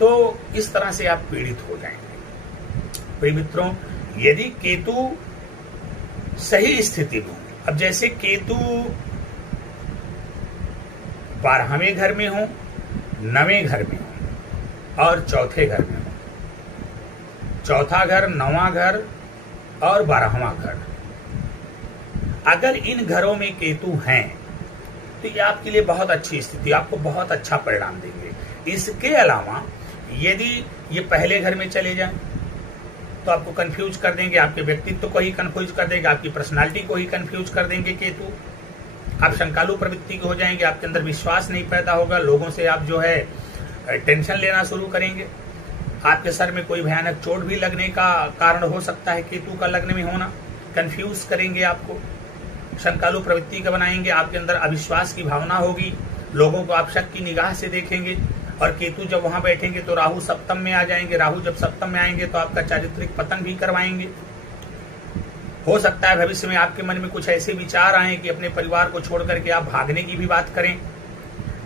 तो इस तरह से आप पीड़ित हो जाएंगे। प्रिय मित्रों, यदि केतु सही स्थिति में, अब जैसे केतु 12वें घर में हो, 9वें घर में हो और चौथे घर में हो, चौथा घर, 9वां घर और 12वां घर, अगर इन घरों में केतु हैं तो ये आपके लिए बहुत अच्छी स्थिति, आपको बहुत अच्छा परिणाम देंगे। इसके अलावा यदि ये पहले घर में चले जाएं तो आपको कंफ्यूज कर देंगे, आपके व्यक्तित्व को ही कंफ्यूज कर देंगे, आपकी पर्सनालिटी को ही कंफ्यूज कर देंगे केतु। आप शंकालु प्रवृत्ति के हो जाएंगे, आपके अंदर विश्वास नहीं पैदा होगा, लोगों से आप जो है टेंशन लेना शुरू करेंगे, आपके सर में कोई भयानक चोट भी लगने का कारण हो सकता है केतु का लग्न में होना। कंफ्यूज करेंगे, आपको शंकालु प्रवृत्ति का बनाएंगे, आपके अंदर अविश्वास की भावना होगी, लोगों को आप शक की निगाह से देखेंगे। और केतु जब वहां बैठेंगे तो राहु सप्तम में आ जाएंगे, राहु जब सप्तम में आएंगे तो आपका चारित्रिक पतन भी करवाएंगे। हो सकता है भविष्य में आपके मन में कुछ ऐसे विचार आए कि अपने परिवार को छोड़ करके आप भागने की भी बात करें,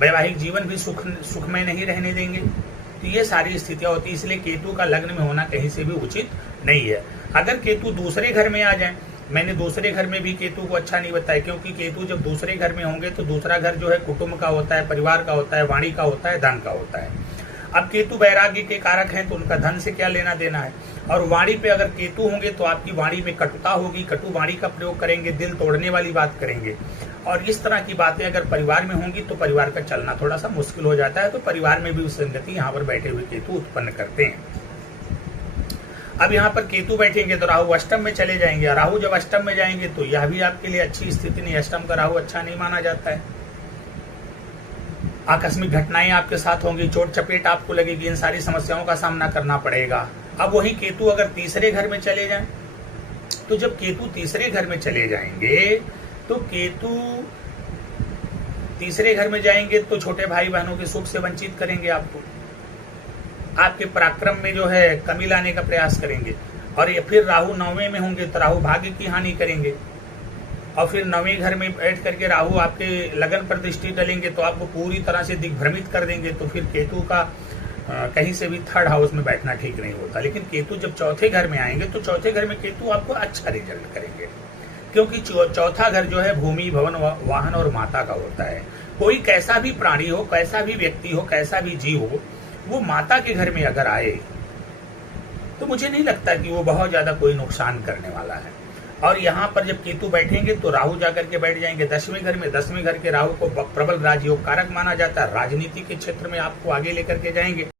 वैवाहिक जीवन भी सुखमय नहीं रहने देंगे। तो ये सारी स्थितियां होती है, इसलिए केतु का लग्न में होना कहीं से भी उचित नहीं है। अगर केतु दूसरे घर में आ जाए, मैंने दूसरे घर में भी केतु को अच्छा नहीं बताया, क्योंकि केतु जब दूसरे घर में होंगे तो दूसरा घर जो है कुटुंब का होता है, परिवार का होता है, वाणी का होता है, धन का होता है। अब केतु वैराग्य के कारक हैं तो उनका धन से क्या लेना देना है। और वाणी पे अगर केतु होंगे तो आपकी वाणी में कटुता होगी, कटु वाणी का प्रयोग करेंगे, दिल तोड़ने वाली बात करेंगे। और इस तरह की बातें अगर परिवार में होंगी तो परिवार का चलना थोड़ा सा मुश्किल हो जाता है। तो परिवार में भी उस संगति यहाँ पर बैठे हुए केतु उत्पन्न करते हैं। अब यहाँ पर केतु बैठेंगे तो राहु अष्टम में चले जाएंगे, राहु जब अष्टम में जाएंगे तो यह भी आपके लिए अच्छी स्थिति नहीं, अष्टम का राहु अच्छा नहीं माना जाता है। आकस्मिक घटनाएं आपके साथ होंगी, चोट चपेट आपको लगेगी, इन सारी समस्याओं का सामना करना पड़ेगा। अब वही केतु अगर तीसरे घर में चले जाएं, तो जब केतु तीसरे घर में चले जाएंगे तो केतु तीसरे घर में जाएंगे तो छोटे भाई बहनों के सुख से वंचित करेंगे, आपको आपके पराक्रम में जो है कमी लाने का प्रयास करेंगे। और ये फिर राहु 9वें में होंगे तो राहु भाग्य की हानि करेंगे। और फिर 9वें घर में बैठ करके राहु आपके लगन पर दृष्टि डालेंगे तो आपको पूरी तरह से दिग्भ्रमित कर देंगे। तो फिर केतु का कहीं से भी थर्ड हाउस में बैठना ठीक नहीं होता। लेकिन केतु जब चौथे घर में आएंगे तो चौथे घर में केतु आपको अच्छा रिजल्ट करेंगे, क्योंकि चौथा घर जो है भूमि, भवन, वाहन और माता का होता है। कोई कैसा भी प्राणी हो, कैसा भी व्यक्ति हो, कैसा भी जीव हो, वो माता के घर में अगर आए तो मुझे नहीं लगता कि वो बहुत ज्यादा कोई नुकसान करने वाला है। और यहाँ पर जब केतु बैठेंगे तो राहु जाकर के बैठ जाएंगे 10वें घर में। 10वें घर के राहु को प्रबल राजयोग कारक माना जाता है, राजनीति के क्षेत्र में आपको आगे लेकर के जाएंगे।